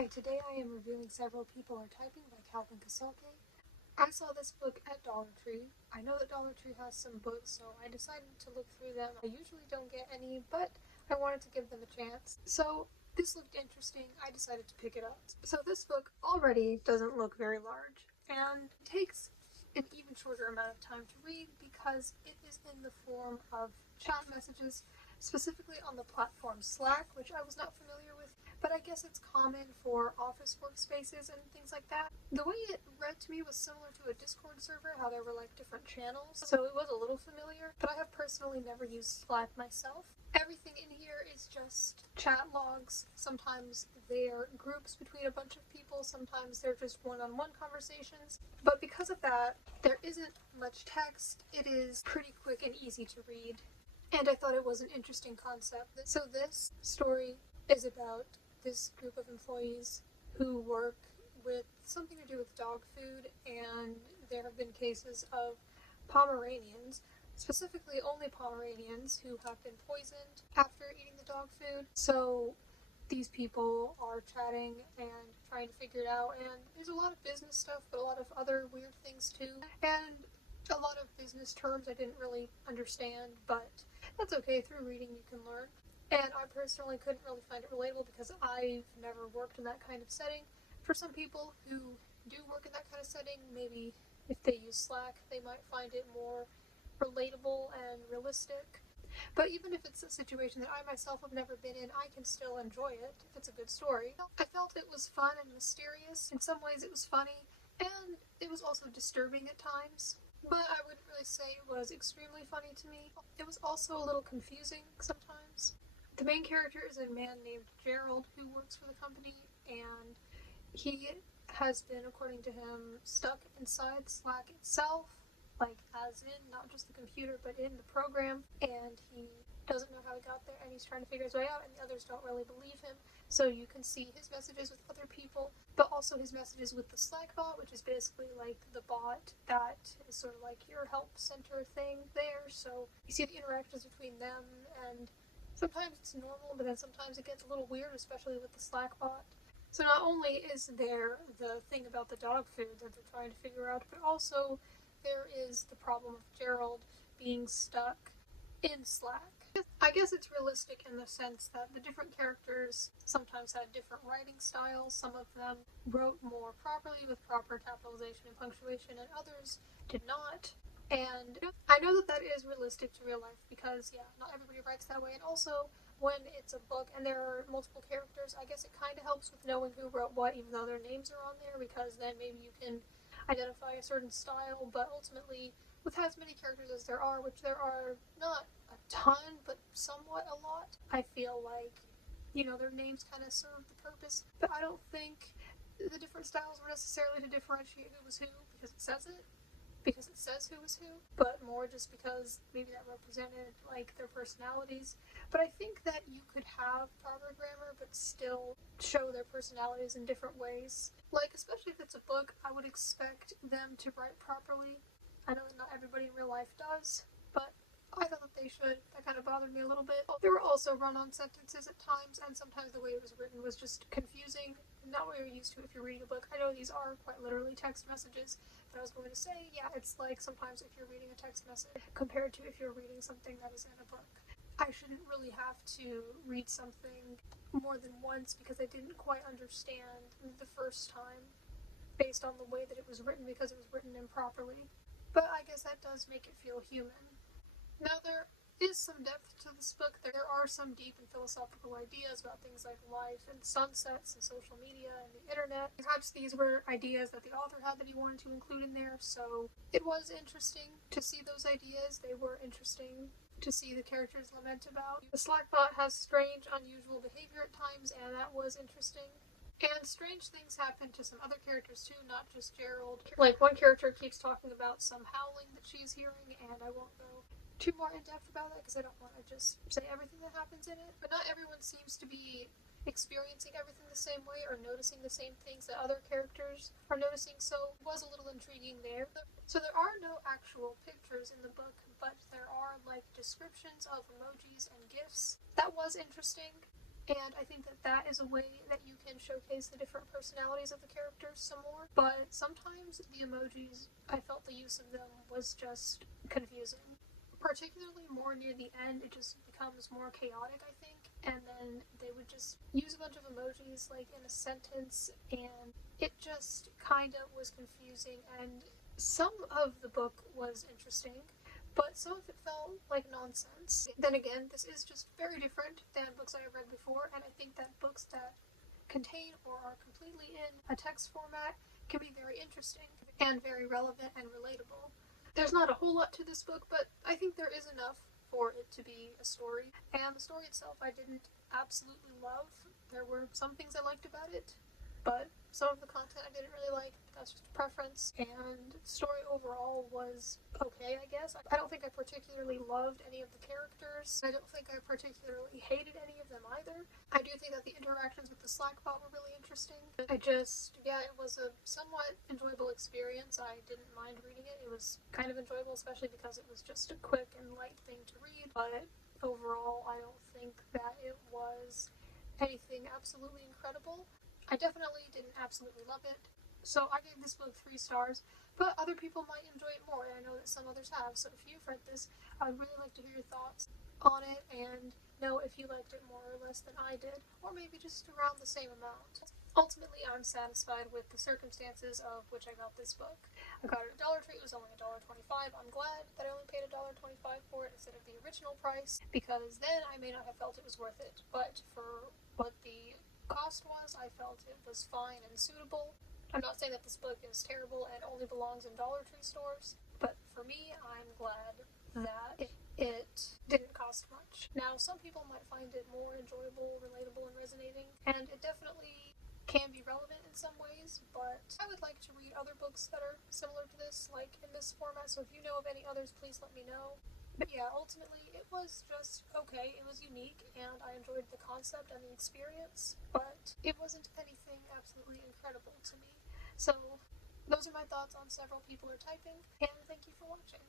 Hi, today I am reviewing Several People Are Typing by Kasulke. I saw this book at Dollar Tree. I know that Dollar Tree has some books, so I decided to look through them. I usually don't get any, but I wanted to give them a chance. So this looked interesting. I decided to pick it up. So this book already doesn't look very large, and takes an even shorter amount of time to read because it is in the form of chat messages, specifically on the platform Slack, which I was not familiar with, but I guess it's common for office workspaces and things like that. The way it read to me was similar to a Discord server, how there were like different channels, so it was a little familiar, but I have personally never used Slack myself. Everything in here is just chat logs. Sometimes they're groups between a bunch of people, sometimes they're just one-on-one conversations. But because of that, there isn't much text. It is pretty quick and easy to read. And I thought it was an interesting concept. So this story is about this group of employees who work with something to do with dog food, and there have been cases of Pomeranians, specifically only Pomeranians, who have been poisoned after eating the dog food. So these people are chatting and trying to figure it out, and there's a lot of business stuff, but a lot of other weird things too, and a lot of business terms I didn't really understand, but that's okay. Through reading you can learn. And I personally couldn't really find it relatable because I've never worked in that kind of setting. For some people who do work in that kind of setting, maybe if they use Slack, they might find it more relatable and realistic. But even if it's a situation that I myself have never been in, I can still enjoy it if it's a good story. I felt it was fun and mysterious. In some ways it was funny, and it was also disturbing at times. But I wouldn't really say it was extremely funny to me. It was also a little confusing sometimes. The main character is a man named Gerald who works for the company, and he has been, according to him, stuck inside Slack itself, like as in not just the computer but in the program, and he doesn't know how he got there, and he's trying to figure his way out, and the others don't really believe him. So you can see his messages with other people, but also his messages with the Slack bot, which is basically like the bot that is sort of like your help center thing there. So you see the interactions between them, and sometimes it's normal, but then sometimes it gets a little weird, especially with the Slack bot. So not only is there the thing about the dog food that they're trying to figure out, but also there is the problem of Gerald being stuck in Slack. I guess it's realistic in the sense that the different characters sometimes had different writing styles. Some of them wrote more properly with proper capitalization and punctuation, and others did not. And I know that that is realistic to real life because, yeah, not everybody writes that way. And also, when it's a book and there are multiple characters, I guess it kind of helps with knowing who wrote what, even though their names are on there, because then maybe you can identify a certain style. But ultimately, with as many characters as there are, which there are not a ton, but somewhat a lot, I feel like, their names kind of serve the purpose. But I don't think the different styles were necessarily to differentiate who was who, because it says who was who, but more just because maybe that represented like their personalities. But I think that you could have proper grammar but still show their personalities in different ways. Like, especially if it's a book, I would expect them to write properly. I know that not everybody in real life does, but I thought that they should. That kind of bothered me a little bit. There were also run-on sentences at times, and sometimes the way it was written was just confusing, not what you're used to if you're reading a book. I know these are quite literally text messages, but I was going to say, yeah, it's like sometimes if you're reading a text message compared to if you're reading something that is in a book. I shouldn't really have to read something more than once because I didn't quite understand the first time based on the way that it was written because it was written improperly. But I guess that does make it feel human. Now, there is some depth to this book. There are some deep and philosophical ideas about things like life and sunsets and social media and the internet. Perhaps these were ideas that the author had that he wanted to include in there, so it was interesting to see those ideas. They were interesting to see the characters lament about. The Slackbot has strange, unusual behavior at times, and that was interesting. And strange things happen to some other characters too, not just Gerald. Like, one character keeps talking about some howling that she's hearing, and I won't go too more in depth about that because I don't want to just say everything that happens in it. But not everyone seems to be experiencing everything the same way or noticing the same things that other characters are noticing, so it was a little intriguing there. So there are no actual pictures in the book, but there are like descriptions of emojis and GIFs. That was interesting. And I think that that is a way that you can showcase the different personalities of the characters some more. But sometimes the emojis, I felt the use of them was just confusing. Particularly more near the end, it just becomes more chaotic, I think. And then they would just use a bunch of emojis like in a sentence, and it just kind of was confusing. And some of the book was interesting, but some of it felt like nonsense. Then again, this is just very different than books I have read before, and I think that books that contain or are completely in a text format can be very interesting and very relevant and relatable. There's not a whole lot to this book, but I think there is enough for it to be a story. And the story itself I didn't absolutely love. There were some things I liked about it, but some of the content I didn't really like. That's just a preference. And the story overall was okay, I guess. I don't think I particularly loved any of the characters. I don't think I particularly hated any of them either. I do think that the interactions with the Slackbot were really interesting. It was a somewhat enjoyable experience. I didn't mind reading it. It was kind of enjoyable, especially because it was just a quick and light thing to read. But overall, I don't think that it was anything absolutely incredible. I definitely didn't absolutely love it. So I gave this book 3 stars, but other people might enjoy it more, and I know that some others have. So if you've read this, I would really like to hear your thoughts on it and know if you liked it more or less than I did, or maybe just around the same amount. Ultimately, I'm satisfied with the circumstances of which I got this book. I got it at Dollar Tree. It was only $1.25. I'm glad that I only paid $1.25 for it instead of the original price, because then I may not have felt it was worth it. But for what the cost was, I felt it was fine and suitable. I'm not saying that this book is terrible and only belongs in Dollar Tree stores, but for me, I'm glad that it didn't cost much. Now, some people might find it more enjoyable, relatable, and resonating, and it definitely can be relevant in some ways, but I would like to read other books that are similar to this, like in this format, so if you know of any others, please let me know. But yeah, ultimately, it was just okay. It was unique, and I enjoyed the concept and the experience, but it wasn't anything absolutely incredible to me. So, those are my thoughts on Several People Are Typing, and thank you for watching.